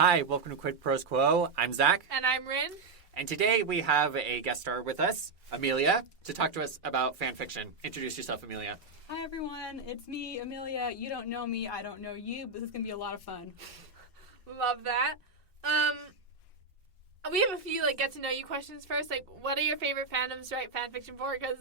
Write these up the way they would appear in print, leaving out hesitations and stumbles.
Hi, welcome to Quid Pros Quo. I'm Zac. And I'm Rin. And today we have a guest star with us, Amelia, to talk to us about fanfiction. Introduce yourself, Amelia. Hi, everyone. It's me, Amelia. You don't know me. I don't know you, but this is going to be a lot of fun. Love that. We have a few, get-to-know-you questions first. What are your favorite fandoms to write fanfiction for? Because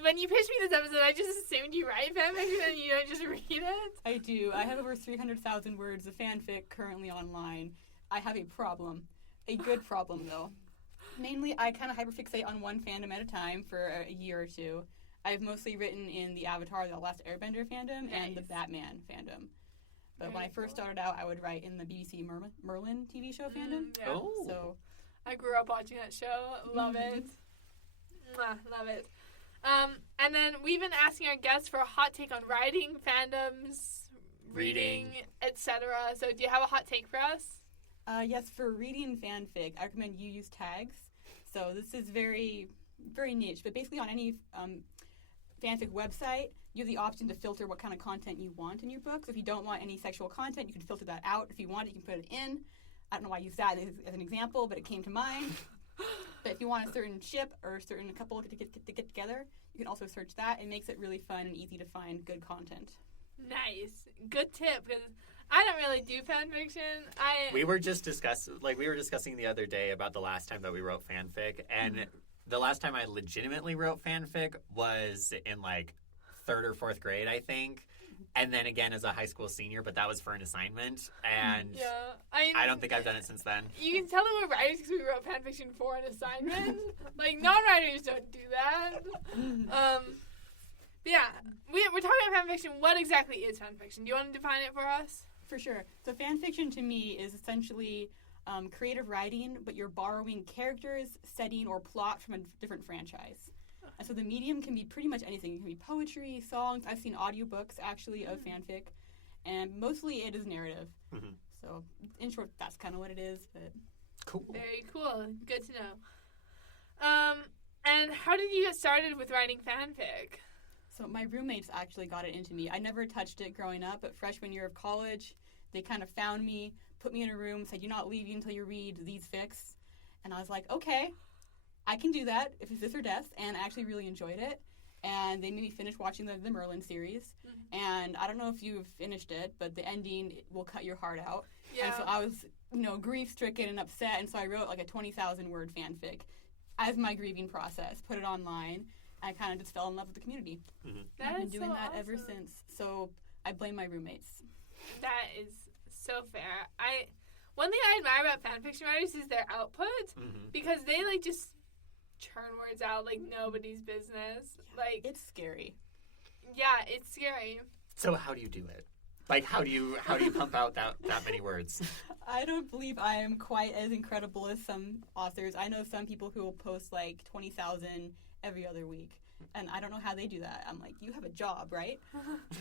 when you pitched me this episode, I just assumed you write fanfiction and you don't just read it. I do. I have over 300,000 words of fanfic currently online. I have a problem. A good problem, though. Mainly, I kind of hyperfixate on one fandom at a time for a year or two. I've mostly written in the Avatar, The Last Airbender fandom, and the Batman fandom. But when I first started out, I would write in the BBC Merlin TV show fandom. Yeah. Oh. So I grew up watching that show. Love it. Mwah, love it. And then we've been asking our guests for a hot take on writing, fandoms, reading, etc. So do you have a hot take for us? Yes, for reading fanfic, I recommend you use tags. So this is very, very niche, but basically on any fanfic website, you have the option to filter what kind of content you want in your book. So if you don't want any sexual content, you can filter that out. If you want it, you can put it in. I don't know why I use that as an example, but it came to mind. But if you want a certain ship or a certain couple to get together, you can also search that. It makes it really fun and easy to find good content. Nice. Good tip, because I don't really do fan fiction. We were discussing the other day about the last time that we wrote fanfic, and the last time I legitimately wrote fanfic was in 3rd or 4th grade, I think. And then again as a high school senior, but that was for an assignment. And I don't think I've done it since then. You can tell that we're writers because we wrote fanfiction for an assignment. Non-writers don't do that. But yeah, we're talking about fanfiction. What exactly is fanfiction? Do you want to define it for us? For sure. So fanfiction to me is essentially creative writing, but you're borrowing characters, setting, or plot from a different franchise. And so the medium can be pretty much anything. It can be poetry, songs. I've seen audiobooks, actually, of fanfic. And mostly it is narrative. Mm-hmm. So in short, that's kind of what it is. But cool. Very cool. Good to know. And how did you get started with writing fanfic? So my roommates actually got it into me. I never touched it growing up, but freshman year of college, they kind of found me, put me in a room, said, "You're not leaving until you read these fics." And I was like, okay, I can do that if it's this or death, and I actually really enjoyed it. And they made me finish watching the Merlin series. Mm-hmm. And I don't know if you've finished it, but the ending will cut your heart out. Yeah. And so I was, grief-stricken and upset, and so I wrote a 20,000-word fanfic as my grieving process, put it online. I kind of just fell in love with the community. Mm-hmm. I've been doing that ever since. So I blame my roommates. That is so fair. One thing I admire about fanfiction writers is their output, because they just churn words out like nobody's business. It's scary. Yeah, it's scary. So how do you do it? How do you pump out that many words? I don't believe I am quite as incredible as some authors. I know some people who will post 20,000 every other week. And I don't know how they do that. I'm like, you have a job, right?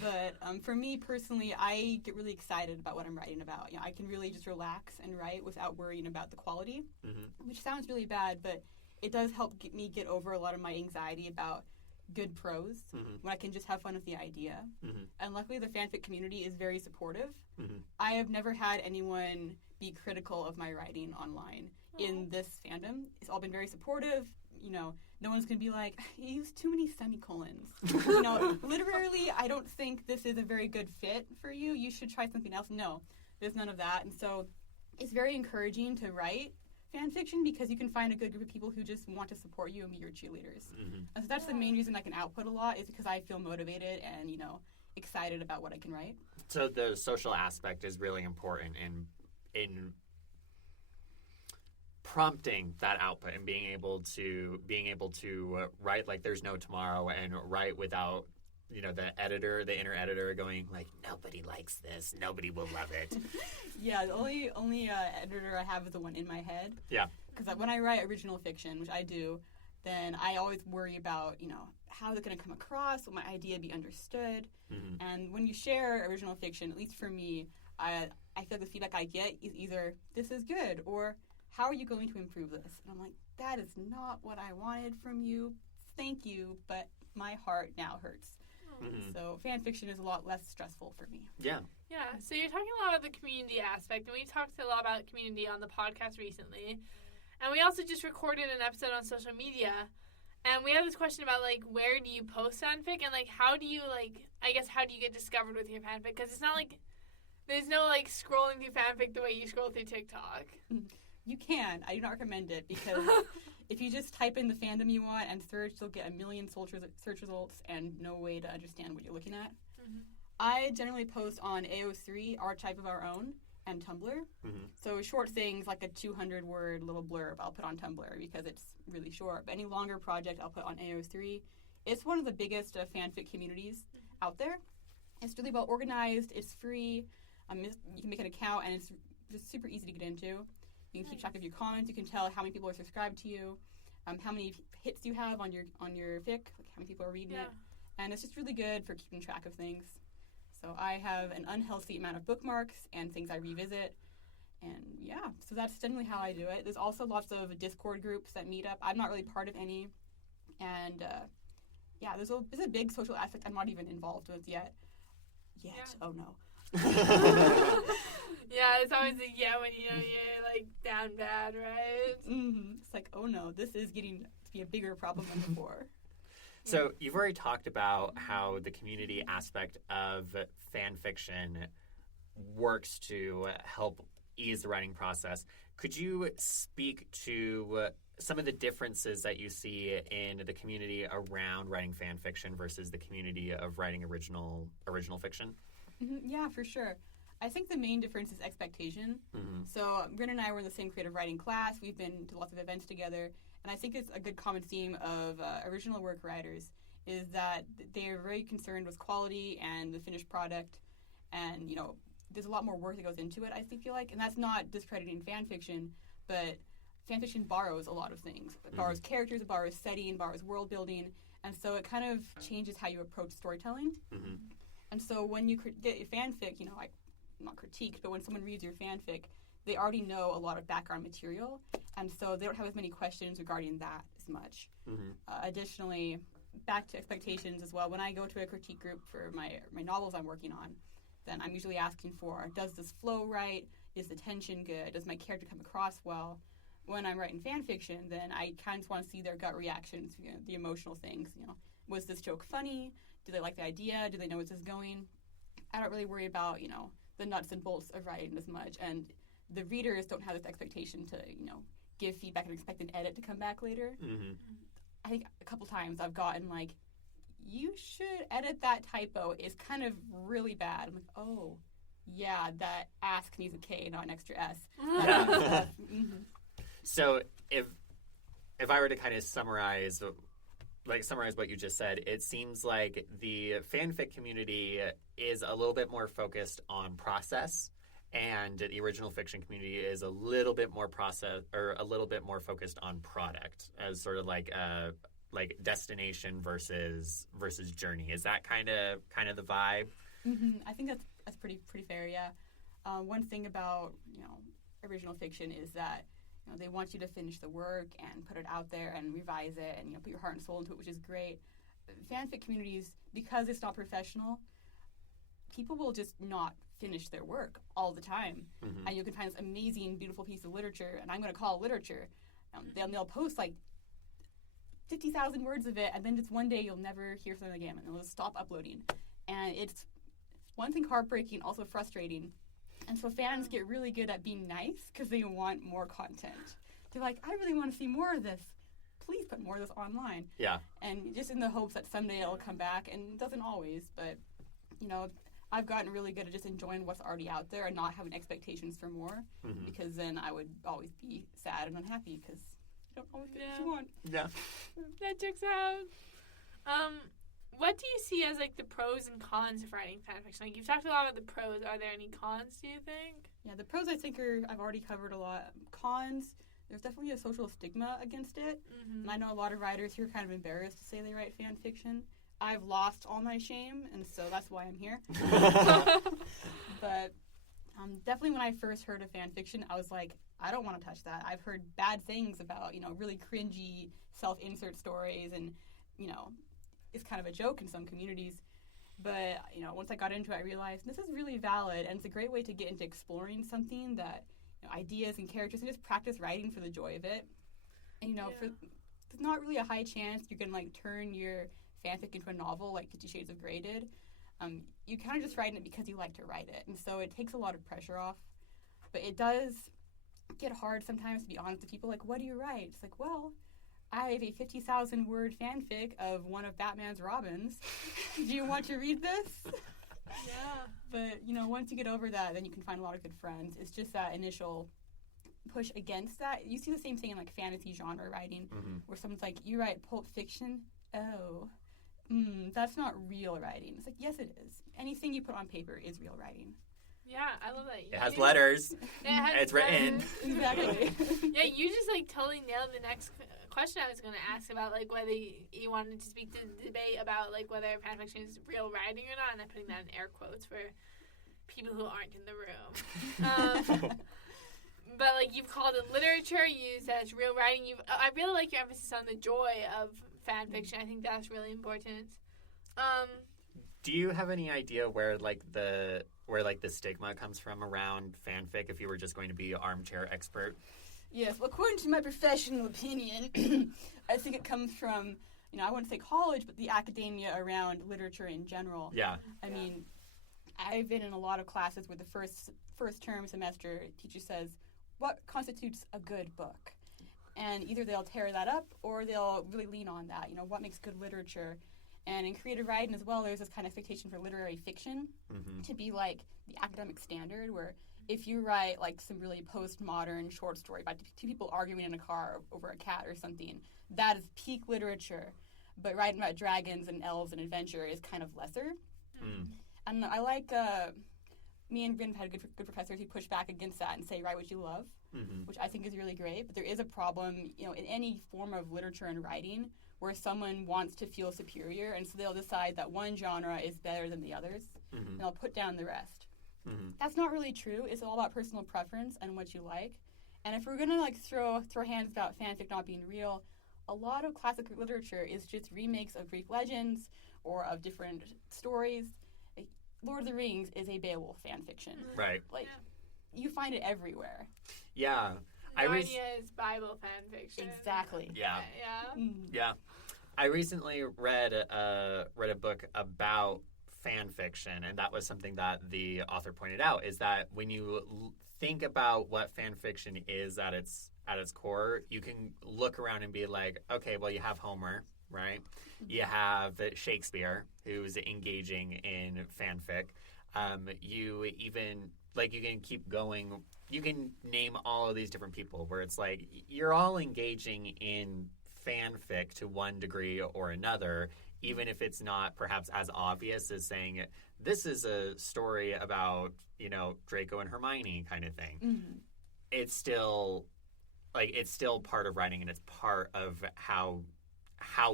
But for me personally, I get really excited about what I'm writing about. I can really just relax and write without worrying about the quality, which sounds really bad, but it does help me get over a lot of my anxiety about good prose when I can just have fun with the idea. And luckily, the fanfic community is very supportive. I have never had anyone be critical of my writing online in this fandom. It's all been very supportive. No one's going to be like, you use too many semicolons. Literally, I don't think this is a very good fit for you. You should try something else. No, there's none of that. And so it's very encouraging to write fan fiction because you can find a good group of people who just want to support you and be your cheerleaders. And so that's the main reason I can output a lot is because I feel motivated and, excited about what I can write. So the social aspect is really important in prompting that output and being able to write like there's no tomorrow and write without the inner editor going nobody likes this, nobody will love it. Yeah, the only editor I have is the one in my head. Yeah, because when I write original fiction, which I do, then I always worry about how is it going to come across, will my idea be understood. And when you share original fiction, at least for me, I feel like the feedback I get is either this is good or how are you going to improve this? And I'm like, that is not what I wanted from you. Thank you, but my heart now hurts. Mm-hmm. So fan fiction is a lot less stressful for me. Yeah. Yeah, so you're talking a lot about the community aspect, and we talked a lot about community on the podcast recently. And we also just recorded an episode on social media. And we have this question about, like, where do you post fanfic? And, like, how do you get discovered with your fanfic? Because it's not like, there's no, like, scrolling through fanfic the way you scroll through TikTok. You can. I do not recommend it because if you just type in the fandom you want and search, you'll get a million search results and no way to understand what you're looking at. Mm-hmm. I generally post on AO3, our type of our own, and Tumblr. Mm-hmm. So short things like a 200-word little blurb I'll put on Tumblr because it's really short. But any longer project I'll put on AO3. It's one of the biggest fanfic communities out there. It's really well organized. It's free. You can make an account, and it's just super easy to get into. You can keep track of your comments. You can tell how many people are subscribed to you, how many hits you have on your fic, like how many people are reading it. And it's just really good for keeping track of things. So I have an unhealthy amount of bookmarks and things I revisit. And yeah, so that's generally how I do it. There's also lots of Discord groups that meet up. I'm not really part of any. And yeah, there's a big social aspect I'm not even involved with yet. Yeah. Oh no. Yeah, it's always a when you're like down bad, right? Mm-hmm. It's like, oh no, this is getting to be a bigger problem than before. So you've already talked about how the community aspect of fan fiction works to help ease the writing process. Could you speak to some of the differences that you see in the community around writing fan fiction versus the community of writing original fiction? Mm-hmm. Yeah, for sure. I think the main difference is expectation. Mm-hmm. So Rin and I were in the same creative writing class. We've been to lots of events together. And I think it's a good common theme of original work writers is that they're very concerned with quality and the finished product. And, you know, there's a lot more work that goes into it, I feel like. And that's not discrediting fan fiction, but fan fiction borrows a lot of things. It borrows characters, it borrows setting, borrows world building. And so it kind of changes how you approach storytelling. Mm-hmm. And so when you get your fanfic, you know, like, not critiqued, but when someone reads your fanfic, they already know a lot of background material, and so they don't have as many questions regarding that as much. Mm-hmm. Additionally, back to expectations as well, when I go to a critique group for my novels I'm working on, then I'm usually asking for, does this flow right? Is the tension good? Does my character come across well? When I'm writing fan fiction, then I kind of want to see their gut reactions, you know, the emotional things. You know, was this joke funny? Do they like the idea? Do they know where this is going? I don't really worry about, you know, the nuts and bolts of writing as much, and the readers don't have this expectation to, you know, give feedback and expect an edit to come back later. Mm-hmm. I think a couple times I've gotten like, you should edit that typo, is kind of really bad. I'm like, oh, yeah, that ask needs a K, not an extra S. Yeah. Mm-hmm. So if I were to kind of summarize what you just said, it seems like the fanfic community is a little bit more focused on process, and the original fiction community is a little bit more focused on product, as sort of like destination versus journey. Is that kind of the vibe? Mm-hmm. I think that's pretty fair. Yeah. One thing about, you know, original fiction is that, you know, they want you to finish the work and put it out there and revise it and, you know, put your heart and soul into it, which is great. Fanfic communities, because it's not professional, people will just not finish their work all the time. Mm-hmm. And you can find this amazing, beautiful piece of literature, and I'm going to call it literature. They'll post like 50,000 words of it, and then just one day you'll never hear from them again, and they'll just stop uploading. And it's one thing heartbreaking, also frustrating. And so fans get really good at being nice because they want more content. They're like, I really want to see more of this. Please put more of this online. Yeah. And just in the hopes that someday it'll come back, and it doesn't always, but, you know, I've gotten really good at just enjoying what's already out there and not having expectations for more, Mm-hmm. because then I would always be sad and unhappy because you don't always get what you want. Yeah. That checks out. What do you see as, like, the pros and cons of writing fanfiction? Like, you've talked a lot about the pros. Are there any cons, do you think? Yeah, the pros I think I've already covered a lot. Cons, there's definitely a social stigma against it. Mm-hmm. And I know a lot of writers who are kind of embarrassed to say they write fan fiction. I've lost all my shame, and so that's why I'm here. But definitely when I first heard of fan fiction, I was like, I don't want to touch that. I've heard bad things about, you know, really cringy self-insert stories, and, you know, it's kind of a joke in some communities. But, once I got into it, I realized this is really valid, and it's a great way to get into exploring something that, ideas and characters, and just practice writing for the joy of it. And, there's not really a high chance you're going to, turn your fanfic into a novel like 50 Shades of Grey did. You kind of just write it because you like to write it, and so it takes a lot of pressure off. But it does get hard sometimes to be honest with people, like, what do you write? It's like, well, I have a 50,000 word fanfic of one of Batman's Robins. Do you want to read this? Yeah. But, once you get over that, then you can find a lot of good friends. It's just that initial push against that. You see the same thing in, fantasy genre writing, where someone's like, you write Pulp Fiction? Oh, that's not real writing. It's like, yes, it is. Anything you put on paper is real writing. Yeah, I love that. It has letters. It's written. Exactly. Yeah, you just totally nailed the next question I was going to ask about whether you wanted to speak to the debate about whether fanfiction is real writing or not, and I'm putting that in air quotes for people who aren't in the room. But you've called it literature. You said it's real writing. I really like your emphasis on the joy of fanfiction. I think that's really important. Do you have any idea where the stigma comes from around fanfic if you were just going to be an armchair expert? Yes, well, according to my professional opinion, I think it comes from, I wouldn't say college, but the academia around literature in general. Yeah. I mean, I've been in a lot of classes where the first term semester teacher says, what constitutes a good book? And either they'll tear that up or they'll really lean on that, what makes good literature. And in creative writing as well, there's this kind of expectation for literary fiction to be the academic standard, where if you write some really postmodern short story about two people arguing in a car over a cat or something, that is peak literature. But writing about dragons and elves and adventure is kind of lesser. And I me and Rin had good professors who push back against that and say, write what you love, which I think is really great. But there is a problem, in any form of literature and writing, where someone wants to feel superior, and so they'll decide that one genre is better than the others, and they'll put down the rest. That's not really true. It's all about personal preference and what you like. And if we're going to throw hands about fanfic not being real, a lot of classic literature is just remakes of Greek legends or of different stories. Lord of the Rings is a Beowulf fanfiction. Right. You find it everywhere. Yeah. Narnia is Bible fanfiction. Exactly. Yeah. Yeah. Yeah. I recently read a book about fan fiction, and that was something that the author pointed out, is that when you think about what fan fiction is at its core, you can look around and be like, okay, well, you have Homer, right? You have Shakespeare, who's engaging in fanfic. You even you can keep going. You can name all of these different people where it's you're all engaging in fanfic to one degree or another, even if it's not perhaps as obvious as saying this is a story about, Draco and Hermione kind of thing. It's still part of writing, and it's part of how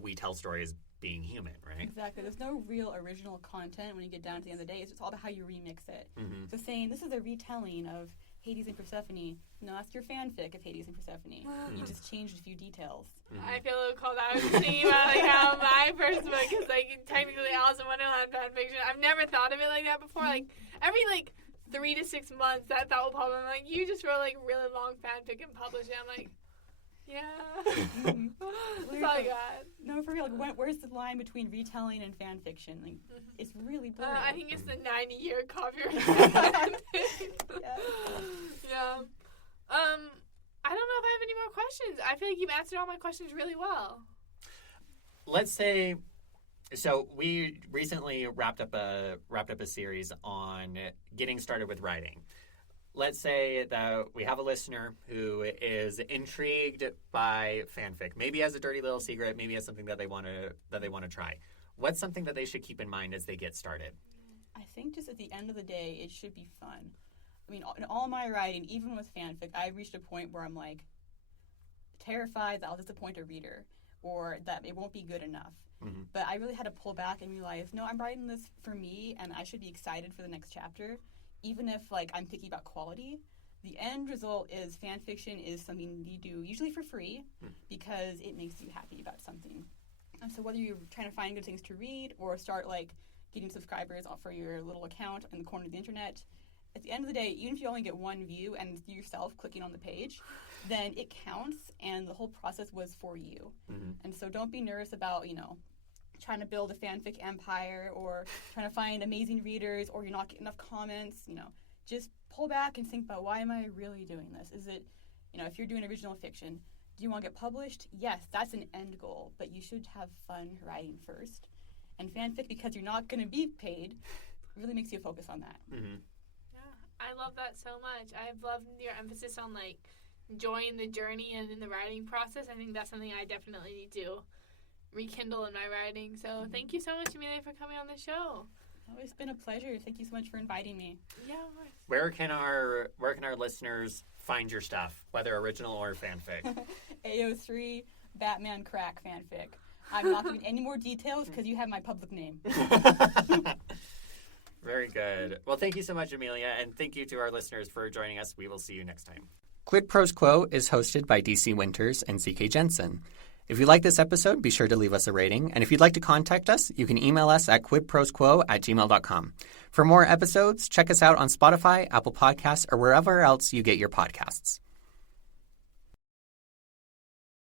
we tell stories being human, right? Exactly. There's no real original content when you get down to the end of the day. It's just all about how you remix it. So saying this is a retelling of Hades and Persephone, no, that's your fanfic of Hades and Persephone. You just changed a few details. I feel a little called out. I was thinking about how my first book is technically Alice in Wonderland fanfiction. I've never thought of it like that before. Every 3 to 6 months, that thought will pop up. I'm you just wrote really long fanfic and published it. I'm yeah. That's all I got. No, for real. Where's the line between retelling and fan fiction? It's really blurry. I think it's the 90-year copyright. Yeah. I don't know if I have any more questions. I feel like you've answered all my questions really well. Let's say, so we recently wrapped up a series on getting started with writing. Let's say that we have a listener who is intrigued by fanfic, maybe as a dirty little secret, maybe as something that they want to try. What's something that they should keep in mind as they get started? I think just at the end of the day, it should be fun. I mean, in all my writing, even with fanfic, I reached a point where I'm terrified that I'll disappoint a reader or that it won't be good enough. But I really had to pull back and realize, no, I'm writing this for me, and I should be excited for the next chapter. Even if, I'm thinking about quality, the end result is fan fiction is something you do usually for free because it makes you happy about something. And so whether you're trying to find good things to read or start, getting subscribers for your little account in the corner of the internet. At the end of the day, even if you only get one view and it's yourself clicking on the page, then it counts, and the whole process was for you. Mm-hmm. And so don't be nervous about, trying to build a fanfic empire or trying to find amazing readers or you're not getting enough comments. Just pull back and think about, why am I really doing this? Is it, if you're doing original fiction, do you want to get published? Yes, that's an end goal, but you should have fun writing first. And fanfic, because you're not going to be paid, really makes you focus on that. Mm-hmm. I love that so much. I've loved your emphasis on enjoying the journey and in the writing process. I think that's something I definitely need to rekindle in my writing. So thank you so much, Amelia, for coming on the show. Oh, it's been a pleasure. Thank you so much for inviting me. Yeah, of course. Where can our listeners find your stuff, whether original or fanfic? AO3 Batman Crack fanfic. I'm not giving any more details because you have my public name. Very good. Well, thank you so much, Amelia, and thank you to our listeners for joining us. We will see you next time. Quid Pros Quo is hosted by DC Winters and CK Jensen. If you like this episode, be sure to leave us a rating, and if you'd like to contact us, you can email us at quidprosquo@gmail.com. For more episodes, check us out on Spotify, Apple Podcasts, or wherever else you get your podcasts.